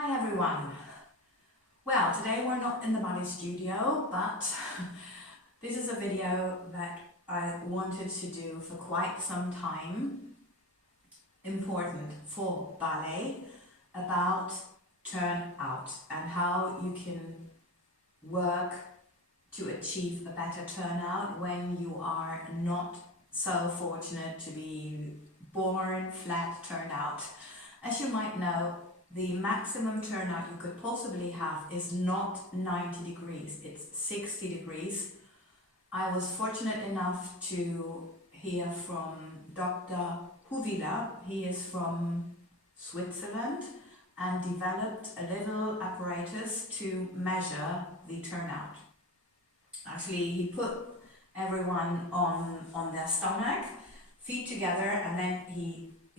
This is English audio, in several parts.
Hi everyone. Well, today we're not in the ballet studio, but this is a video that I wanted to do for quite some time, important for ballet, about turnout and how you can work to achieve a better turnout when you are not so fortunate to be born flat turnout. As you might know, the maximum turnout you could possibly have is not 90 degrees, it's 60 degrees. I was fortunate enough to hear from Dr. Huvila. He is from Switzerland and developed a little apparatus to measure the turnout. Actually, he put everyone on their stomach, feet together, and then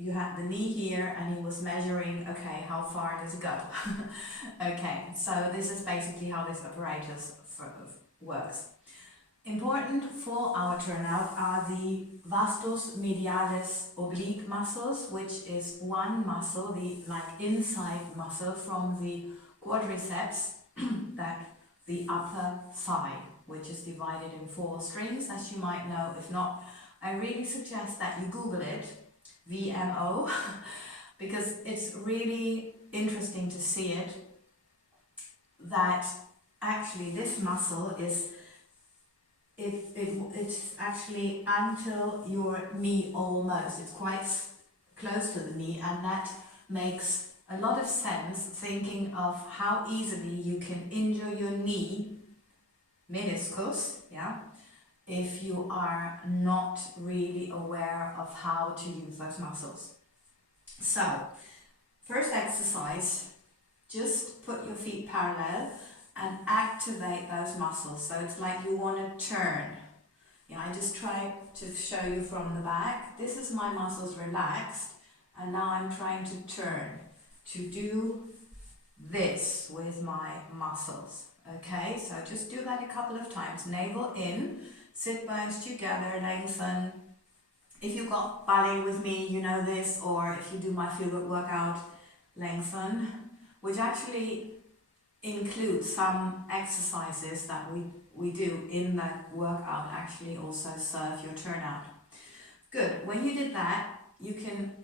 you had the knee here and he was measuring, okay, how far does it go? Okay, so this is basically how this apparatus works. Important for our turnout are the vastus medialis oblique muscles, which is one muscle, the inside muscle from the quadriceps, that the upper thigh, which is divided in 4 strings, as you might know. If not, I really suggest that you Google it, VMO, because it's really interesting to see it, that actually this muscle is, it's actually until your knee almost, it's quite close to the knee, and that makes a lot of sense thinking of how easily you can injure your knee, meniscus, yeah, if you are not really aware of how to use those muscles. So, first exercise, just put your feet parallel and activate those muscles. So it's like you want to turn. Yeah, I just try to show you from the back. This is my muscles relaxed, and now I'm trying to turn, to do this with my muscles. Okay, so just do that a couple of times. Navel in, sit bones together, lengthen. If you got ballet with me, you know this, or if you do my feel good workout, lengthen, which actually includes some exercises that we do in that workout actually also serve your turnout. Good, when you did that, you can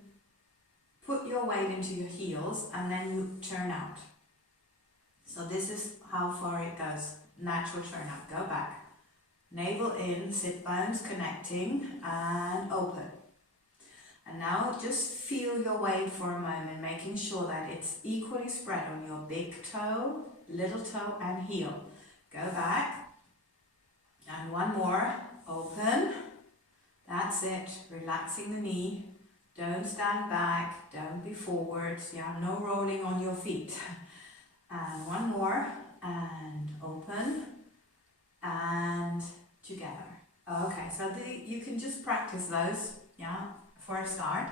put your weight into your heels and then you turn out. So this is how far it goes, natural turnout. Go back. Navel in, sit bones connecting and open. And now just feel your weight for a moment, making sure that it's equally spread on your big toe, little toe and heel. Go back. And one more. Open. That's it. Relaxing the knee. Don't stand back. Don't be forwards. Yeah, no rolling on your feet. And one more. And open. And together. Okay, so you can just practice those, yeah, for a start.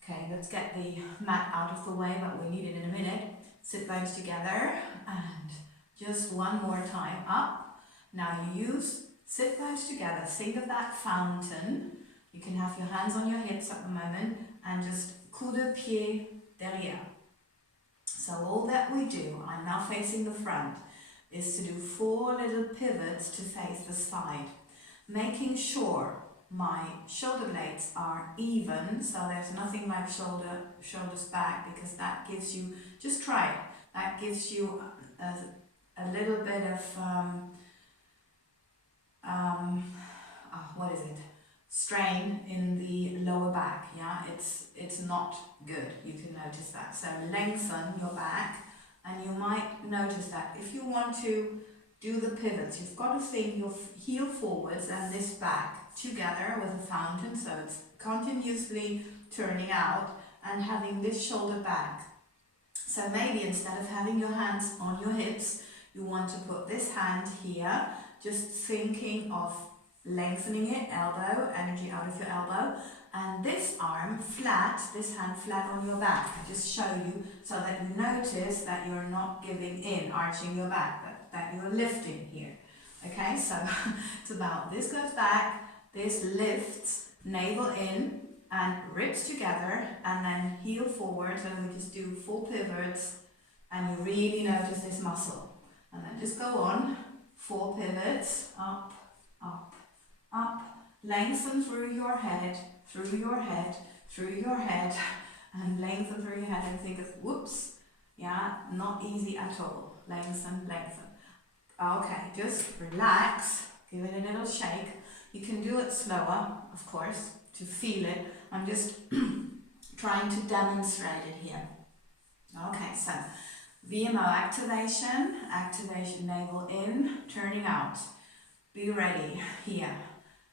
Okay, let's get the mat out of the way, but we need it in a minute. Sit bones together and just one more time up. Now you use sit bones together. Think of that fountain. You can have your hands on your hips at the moment and just coup de pied derrière. So all that we do, I'm now facing the front, is to do 4 little pivots to face the side, making sure my shoulder blades are even, so there's nothing like shoulders back, because that gives you, just try it, that gives you a little bit of what is it, strain in the lower back. Yeah, it's not good, you can notice that. So lengthen your back, and you might notice that if you want to do the pivots, you've got to think your heel forwards and this back together with a fountain, so it's continuously turning out and having this shoulder back. So maybe instead of having your hands on your hips, you want to put this hand here, just thinking of lengthening it, elbow, energy out of your elbow, and this arm flat, this hand flat on your back. I just show you so that you notice that you're not giving in, arching your back, but that you're lifting here. Okay, so it's about this goes back, this lifts, navel in, and ribs together, and then heel forward, and we just do 4 pivots and you really notice this muscle. And then just go on, 4 pivots, up, up, up, lengthen through your head, through your head, through your head, and lengthen through your head and think of, whoops, yeah, not easy at all. Lengthen, lengthen. Okay, just relax, give it a little shake. You can do it slower, of course, to feel it. I'm just trying to demonstrate it here. Okay, so VMO activation, activation, navel in, turning out. Be ready here.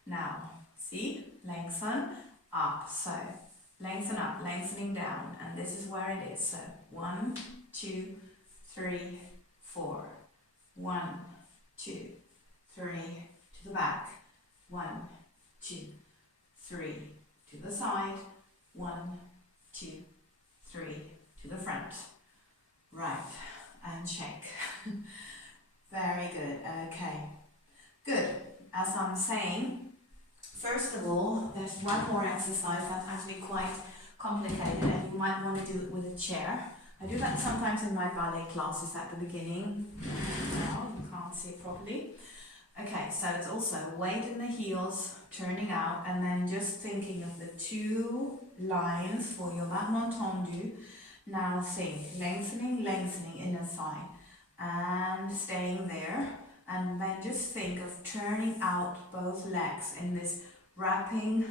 Now, see, lengthen, up, so lengthen up, lengthening down, and this is where it is. So 1, 2, 3, 4. 1, 2, 3, to the back. 1, 2, 3, to the side. 1, 2, 3, to the front. Right, and shake. Very good, okay. Good, as I'm saying, first of all, there's one more exercise that's actually quite complicated and you might want to do it with a chair. I do that sometimes in my ballet classes at the beginning. Now, you can't see it properly. Okay, so it's also weight in the heels, turning out, and then just thinking of the 2 lines for your battement tendu. Now think, lengthening, lengthening inner thigh, and staying there. And then just think of turning out both legs in this wrapping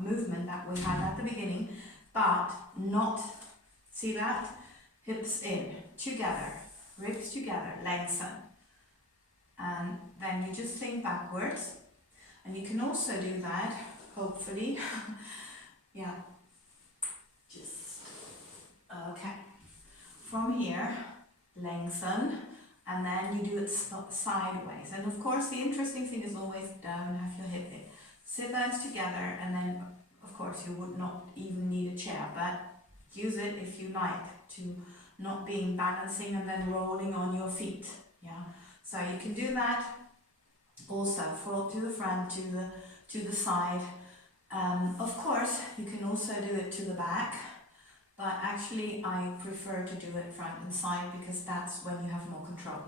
movement that we had at the beginning, but not, see that? Hips in, together, ribs together, lengthen. And then you just think backwards. And you can also do that, hopefully. Yeah, just, okay. From here, lengthen. And then you do it sideways. And of course, the interesting thing is always don't have your hip in. Sit bones together, and then, of course, you would not even need a chair, but use it if you like to not being balancing and then rolling on your feet. Yeah. So you can do that. Also, fall to the front, to the side. Of course, you can also do it to the back. But actually I prefer to do it front and side because that's when you have more control.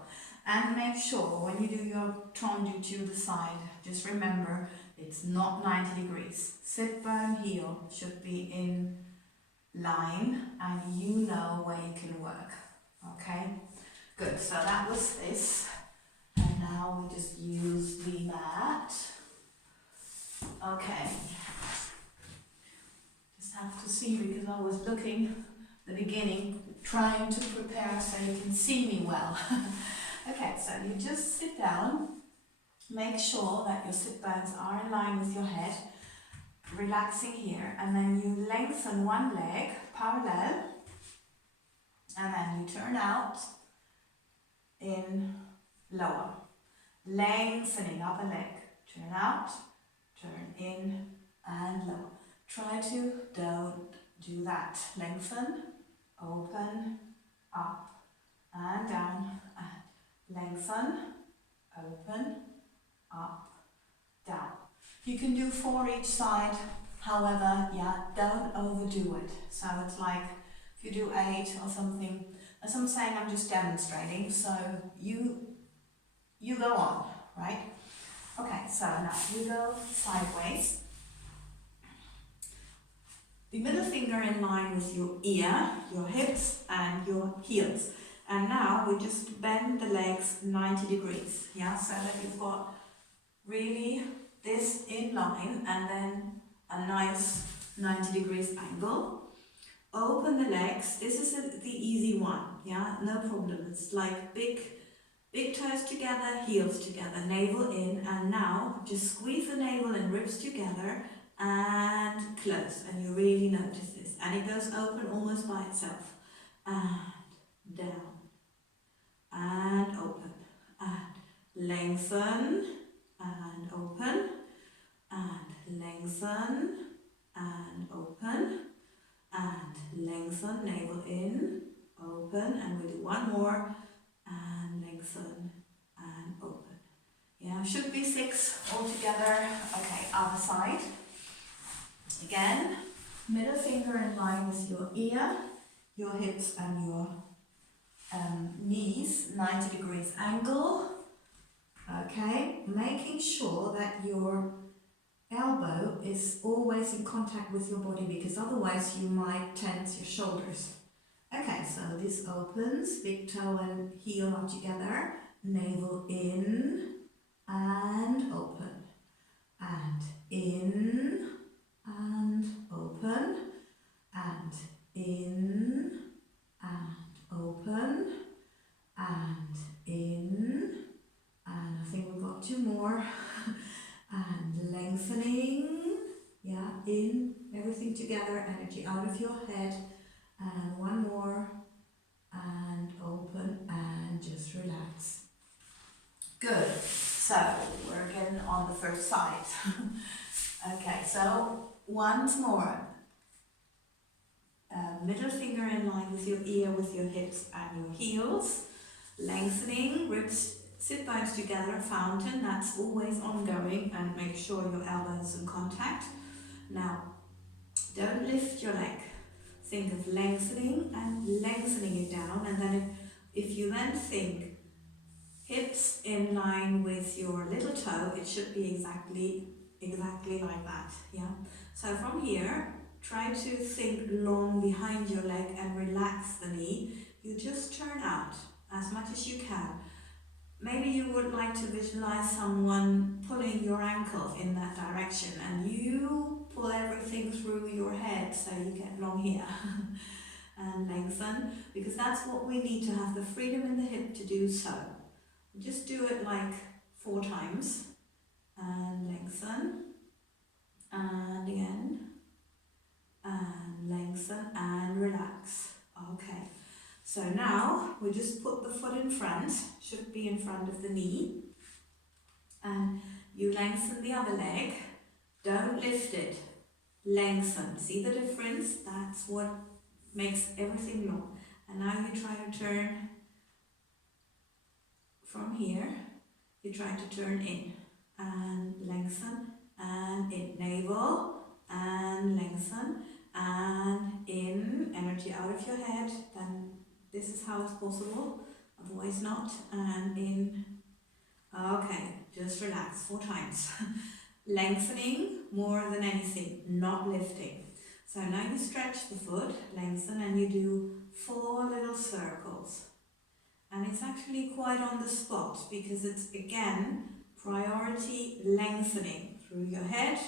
And make sure when you do your tendu to the side, just remember it's not 90 degrees. Sit bone heel should be in line and you know where you can work. Okay, good, so that was this. And now we just use the mat. Okay. Have to see because I was looking the beginning, trying to prepare so you can see me well. Okay, so you just sit down, make sure that your sit bones are in line with your head, relaxing here, and then you lengthen one leg parallel, and then you turn out in lower, lengthening upper leg, turn out, turn in and lower. Try to don't do that. Lengthen, open, up and down, and lengthen, open, up, down. You can do 4 each side, however, yeah, don't overdo it. So it's like if you do 8 or something, as I'm saying, I'm just demonstrating, so you go on, right? Okay, so now you go sideways. The middle finger in line with your ear, your hips and your heels. And now we just bend the legs 90 degrees, yeah, so that you've got really this in line and then a nice 90 degrees angle. Open the legs, this is the easy one, yeah, no problem. It's like big toes together, heels together, navel in, and now just squeeze the navel and ribs together and close, and you really notice this, and it goes open almost by itself, and down, and open, and lengthen, and open, and lengthen, and open, and lengthen, navel in, open, and we'll do one more, and lengthen, and open. Yeah, should be 6 altogether. Okay, other side. Again, middle finger in line with your ear, your hips and your knees 90 degrees angle. Okay, making sure that your elbow is always in contact with your body, because otherwise you might tense your shoulders. Okay, so this opens, big toe and heel are together, navel in and open, and in and open, and in and open, and in, and I think we've got two more, and lengthening, yeah, in, everything together, energy out of your head, and one more, and open, and just relax. Good. So we're again on the first side. Okay, so once more. Middle finger in line with your ear, with your hips and your heels. Lengthening, ribs, sit bones together, fountain, that's always ongoing, and make sure your elbows in contact. Now, don't lift your leg. Think of lengthening and lengthening it down, and then if you then think hips in line with your little toe, it should be exactly like that, yeah? So from here, try to think long behind your leg and relax the knee. You just turn out as much as you can. Maybe you would like to visualize someone pulling your ankle in that direction, and you pull everything through your head so you get long here. And lengthen, because that's what we need to have the freedom in the hip to do so. Just do it like 4 times, and lengthen, and again, and lengthen and relax. Okay, so now we just put the foot in front, should be in front of the knee, and you lengthen the other leg, don't lift it, lengthen. See the difference? That's what makes everything long. And now you try to turn from here, you try to turn in and lengthen and in, navel and lengthen and in, energy out of your head, then this is how it's possible, otherwise not, and in. Okay, just relax 4 times. Lengthening more than anything, not lifting. So now you stretch the foot, lengthen, and you do 4 little circles. And it's actually quite on the spot, because it's again priority lengthening through your head,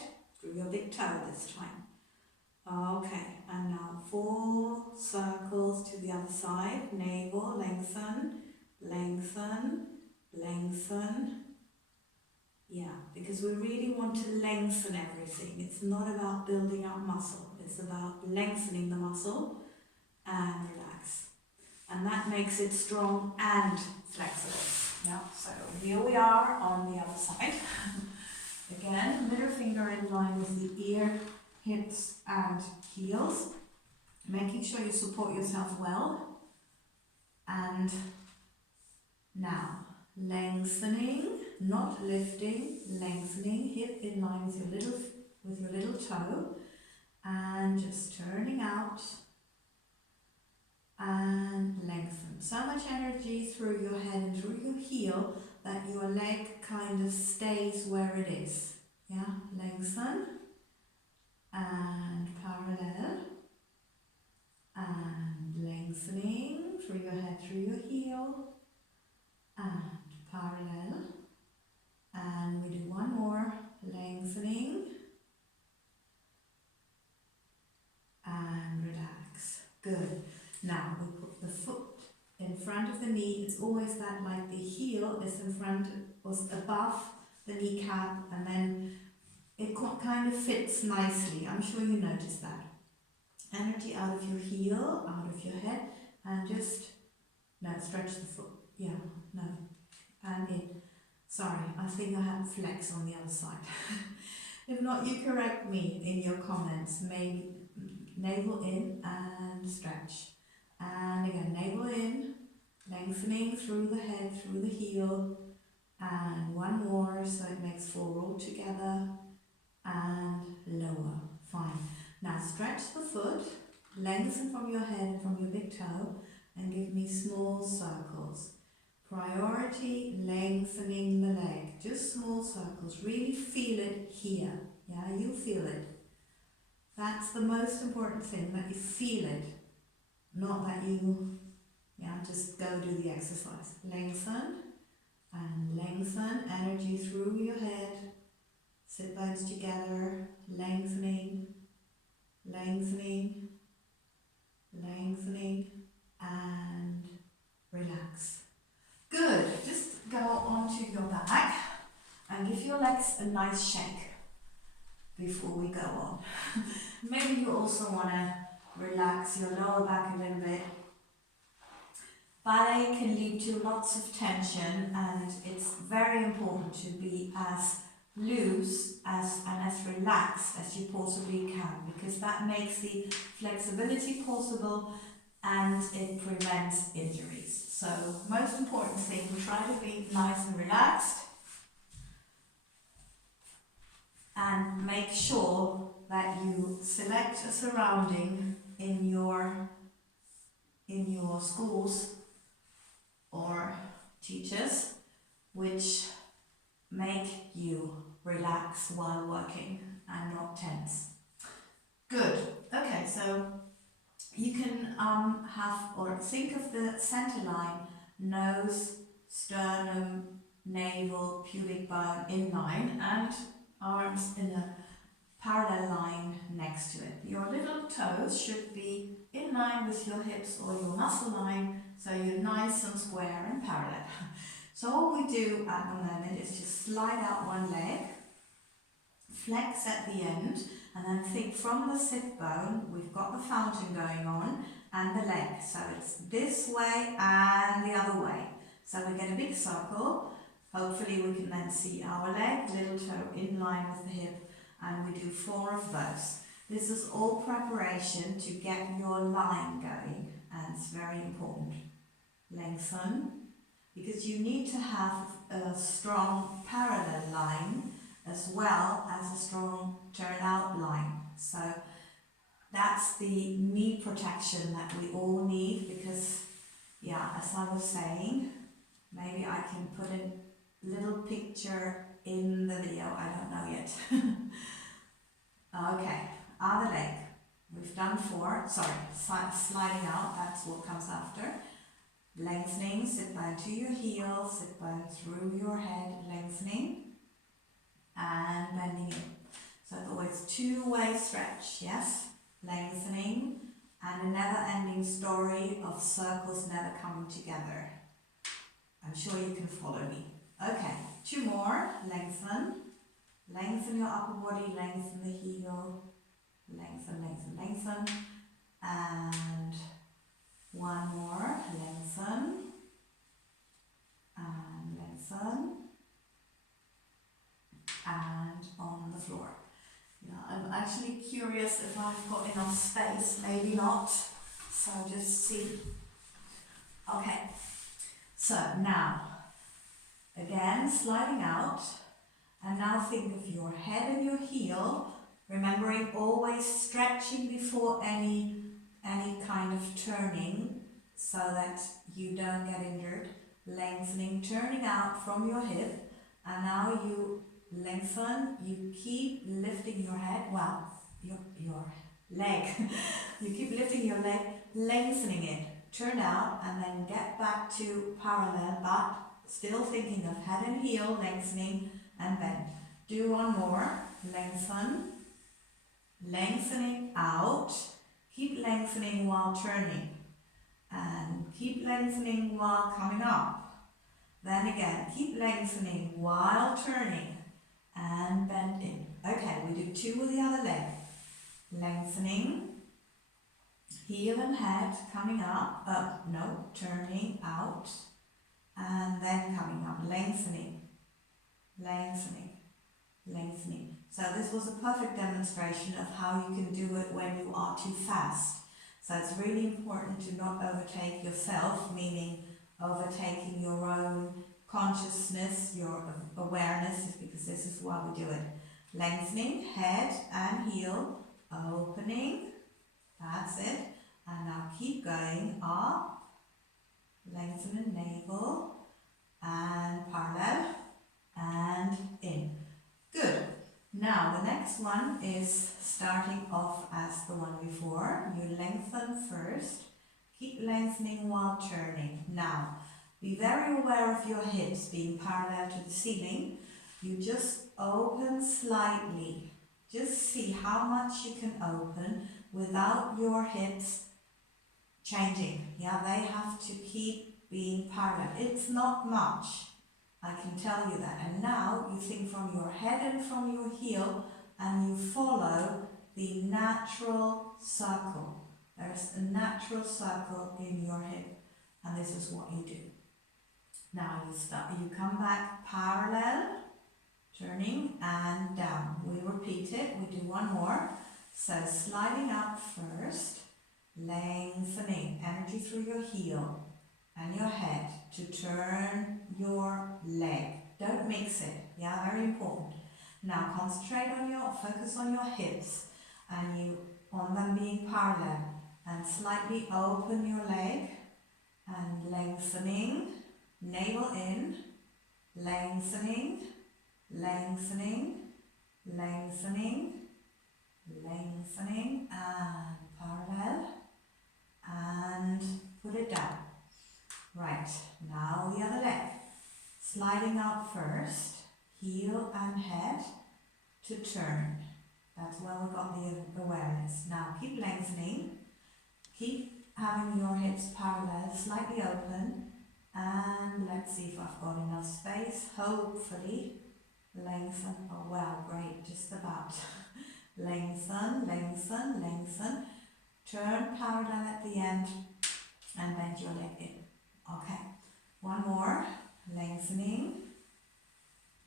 through your big toe this time. Okay, and now 4 circles to the other side, navel, lengthen, lengthen, lengthen. Yeah, because we really want to lengthen everything. It's not about building up muscle, it's about lengthening the muscle and relax. And that makes it strong and flexible. Yeah, so here we are on the other side. Again, middle finger in line with the ear, hips and heels. Making sure you support yourself well. And now, lengthening, not lifting, lengthening, hip in line with your little toe. And just turning out. And lengthen. So much energy through your head and through your heel that your leg kind of stays where it is. Yeah, lengthen and parallel and lengthening through your head, through your heel and parallel. And we do one more, lengthening and relax. Good. Now we put the foot in front of the knee. It's always that, like the heel is in front, was above the kneecap, and then it kind of fits nicely. I'm sure you noticed that. Energy out of your heel, out of your head, and just, no, stretch the foot. Yeah, no, and in. Sorry, I think I had flex on the other side. If not, you correct me in your comments. Maybe navel in and stretch. And again, navel in, lengthening through the head, through the heel, and one more, so it makes 4 all together, and lower. Fine. Now stretch the foot, lengthen from your head and from your big toe, and give me small circles. Priority, lengthening the leg, just small circles. Really feel it here. Yeah, you feel it. That's the most important thing, that you feel it. Not that you, just go do the exercise. Lengthen and lengthen, energy through your head. Sit bones together, lengthening, lengthening, lengthening, and relax. Good. Just go onto your back and give your legs a nice shake before we go on. Maybe you also want to relax your lower back a little bit. Ballet can lead to lots of tension, and it's very important to be as loose and as relaxed as you possibly can, because that makes the flexibility possible and it prevents injuries. So most important thing, try to be nice and relaxed, and make sure that you select a surrounding in your schools or teachers which make you relax while working and not tense. Good. Okay, so you can have or think of the center line, nose, sternum, navel, pubic bone in line, and arms in a parallel line next to it. Your little toes should be in line with your hips or your muscle line, so you're nice and square and parallel. So all we do at the moment is just slide out one leg, flex at the end, and then think from the sit bone, we've got the fountain going on, and the leg. So it's this way and the other way. So we get a big circle. Hopefully we can then see our leg, little toe in line with the hip, and we do 4 of those. This is all preparation to get your line going, and it's very important. Lengthen, because you need to have a strong parallel line as well as a strong turnout line. So that's the knee protection that we all need, because, as I was saying, maybe I can put a little picture in the video, I don't know yet. Okay, other leg. We've done 4, sliding out, that's what comes after. Lengthening, sit bone to your heel, sit bone through your head, lengthening, and bending in. So it's always 2-way stretch, yes? Lengthening, and a never-ending story of circles never coming together. I'm sure you can follow me. Okay, 2 more, lengthen. Lengthen your upper body, lengthen the heel, lengthen, lengthen, lengthen. And 1 more, lengthen, and lengthen, and on the floor. I'm actually curious if I've got enough space, maybe not, so just see. Okay, so now, again, sliding out, and now think of your head and your heel, remembering always stretching before any kind of turning, so that you don't get injured. Lengthening, turning out from your hip, and now you lengthen, you keep lifting your head, your leg, you keep lifting your leg, lengthening it, turn out, and then get back to parallel, but still thinking of head and heel, lengthening, and bend. Do 1 more, lengthen, lengthening out, keep lengthening while turning, and keep lengthening while coming up. Then again, keep lengthening while turning, and bend in. Okay, we do 2 with the other leg. Lengthening, heel and head coming up, turning out, and then coming up, lengthening, lengthening, lengthening. So this was a perfect demonstration of how you can do it when you are too fast. So it's really important to not overtake yourself, meaning overtaking your own consciousness, your awareness, because this is why we do it. Lengthening, head and heel, opening, that's it. And now keep going up, lengthening navel, and parallel, and in. Good. Now the next one is starting off as the one before. You lengthen first, keep lengthening while turning. Now, be very aware of your hips being parallel to the ceiling. You just open slightly. Just see how much you can open without your hips changing. Yeah, they have to keep being parallel. It's not much, I can tell you that. And now you think from your head and from your heel, and you follow the natural circle. There's a natural circle in your hip, and this is what you do. Now you come back parallel, turning and down. We repeat it, we do one more. So sliding up first, lengthening, energy through your heel and your head to turn your leg. Don't mix it, yeah, very important. Now concentrate on focus on your hips and on them being parallel, and slightly open your leg and lengthening, navel in, lengthening, lengthening, lengthening, lengthening, and parallel, and put it down. Right, now the other leg. Sliding up first, heel and head to turn. That's where we got the awareness. Now keep lengthening, keep having your hips parallel, slightly open, and let's see if I've got enough space. Hopefully, lengthen. Oh wow, great, just about. Lengthen, lengthen, lengthen. Turn parallel at the end and bend your leg in. Okay, one more. Lengthening,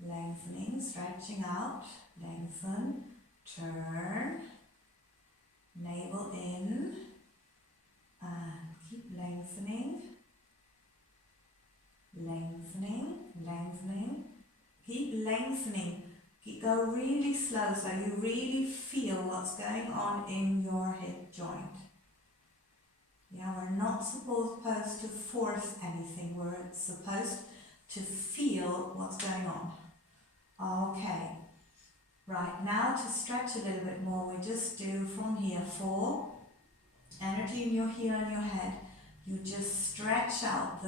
lengthening, stretching out, lengthen, turn, navel in, and keep lengthening, lengthening, lengthening, keep lengthening. Go really slow so you really feel what's going on in your hip joint. Yeah, we're not supposed to force anything. We're supposed to feel what's going on. Okay. Right, now to stretch a little bit more, we just do from here 4. Energy in your heel and your head. You just stretch out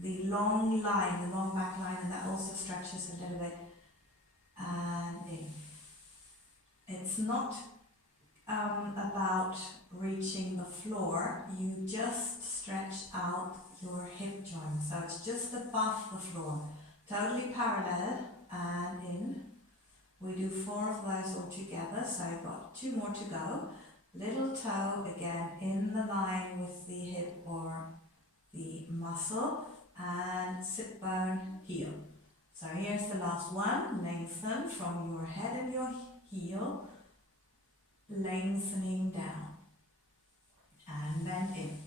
the long line, the long back line, and that also stretches a little bit. And in. It's not about reaching the floor, you just stretch out your hip joint, so it's just above the floor, totally parallel and in. We do 4 of those all together, so I've got 2 more to go. Little toe again in the line with the hip or the muscle, and sit bone, heel. So here's the last one. Lengthen from your head and your heel, lengthening down and bend in.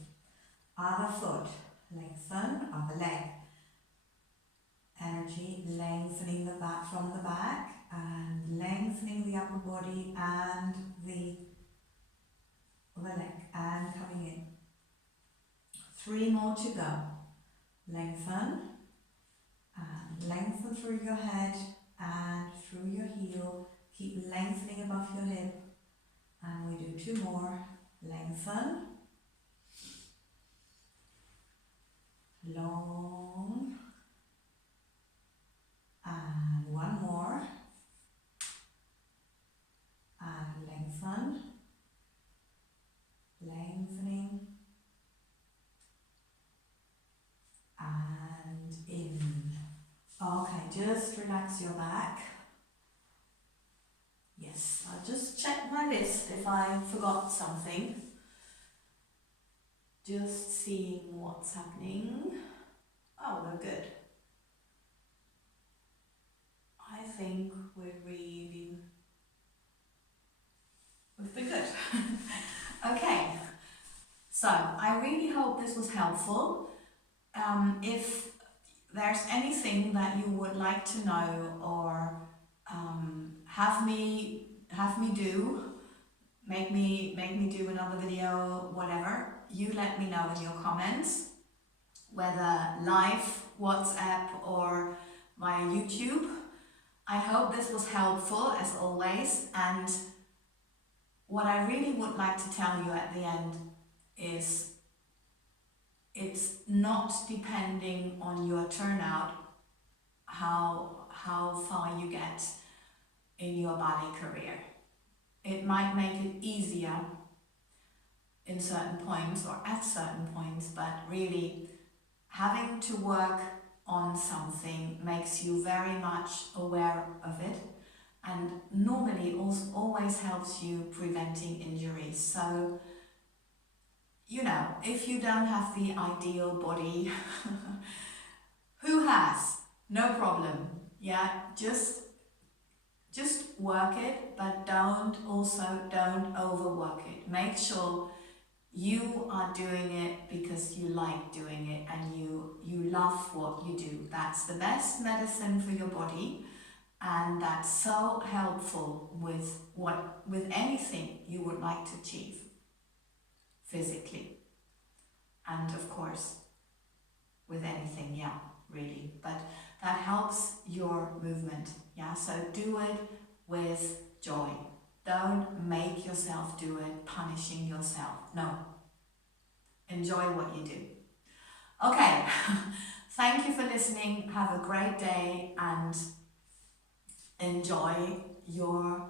Other foot, lengthen, other leg. Energy, lengthening the back from the back and lengthening the upper body and the other leg, and coming in. 3 more to go. Lengthen and lengthen through your head and through your heel. Keep lengthening above your hip. And we do 2 more. Lengthen. Long. And 1 more. And lengthen. Lengthening. And in. Okay, just relax your back. Yes, I'll just check my list if I forgot something. Just seeing what's happening. Oh, we're good. I think we've been good. Okay, so I really hope this was helpful. If there's anything that you would like to know or have me do, make me do another video, whatever, you let me know in your comments. whether live, WhatsApp or via YouTube. I hope this was helpful as always, and what I really would like to tell you at the end is it's not depending on your turnout how far you get in your ballet career. It might make it easier in certain points or at certain points, but really having to work on something makes you very much aware of it, and normally also always helps you preventing injuries. So, you know, if you don't have the ideal body, who has? No problem. Yeah, just work it, but don't overwork it. Make sure you are doing it because you like doing it and you love what you do. That's the best medicine for your body, and that's so helpful with anything you would like to achieve physically, and of course with anything, yeah, really, but that helps your movement. Yeah, so do it with joy. Don't make yourself do it, punishing yourself. No, enjoy what you do. Okay, thank you for listening. Have a great day and enjoy your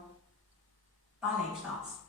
ballet class.